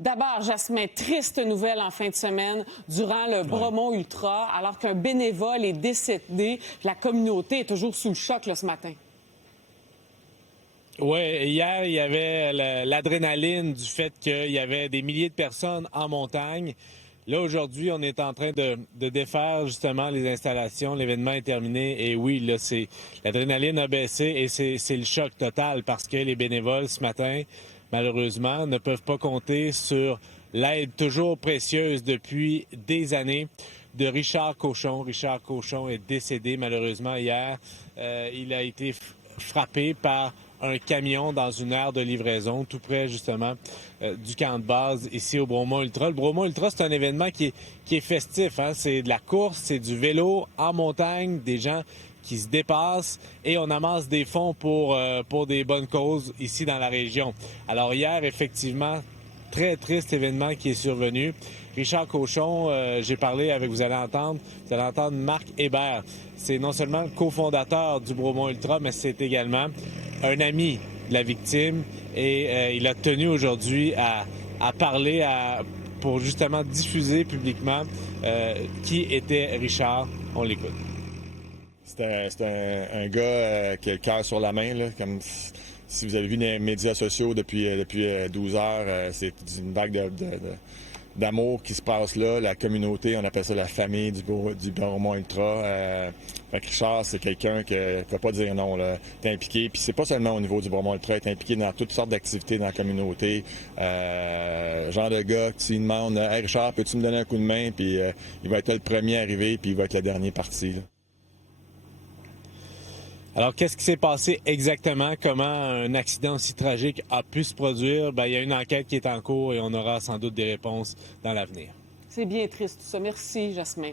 D'abord, Jasmin, triste nouvelle en fin de semaine durant le Bromont Ultra, alors qu'un bénévole est décédé. La communauté est toujours sous le choc là, ce matin. Oui, hier, il y avait l'adrénaline du fait qu'il y avait des milliers de personnes en montagne. Là, aujourd'hui, on est en train de défaire justement les installations. L'événement est terminé et oui, là, l'adrénaline a baissé et c'est le choc total parce que les bénévoles ce matin, malheureusement, ne peuvent pas compter sur l'aide toujours précieuse depuis des années de Richard Cochon. Richard Cochon est décédé malheureusement hier. Il a été frappé par un camion dans une aire de livraison tout près justement du camp de base ici au Bromont Ultra. Le Bromont Ultra, c'est un événement qui est festif. Hein? C'est de la course, c'est du vélo en montagne, des gens qui se dépassent et on amasse des fonds pour des bonnes causes ici dans la région. Alors hier, effectivement, très triste événement qui est survenu. Richard Cochon, j'ai parlé avec, vous allez entendre Marc Hébert. C'est non seulement le cofondateur du Bromont Ultra, mais c'est également un ami de la victime et il a tenu aujourd'hui à parler pour justement diffuser publiquement qui était Richard. On l'écoute. C'est un gars qui a le cœur sur la main, là, comme si vous avez vu les médias sociaux depuis 12 heures, c'est une vague d'amour qui se passe là. La communauté, on appelle ça la famille du Bromont Ultra. Fait que Richard, c'est quelqu'un qui ne peut pas dire non. Là. Il est impliqué, puis c'est pas seulement au niveau du Bromont Ultra, il est impliqué dans toutes sortes d'activités dans la communauté. Genre de gars, tu lui demandes « Hey Richard, peux-tu me donner un coup de main? » Puis il va être le premier arrivé, puis il va être le dernier parti. Là. Alors, qu'est-ce qui s'est passé exactement? Comment un accident aussi tragique a pu se produire? Bien, il y a une enquête qui est en cours et on aura sans doute des réponses dans l'avenir. C'est bien triste tout ça. Merci, Jasmin.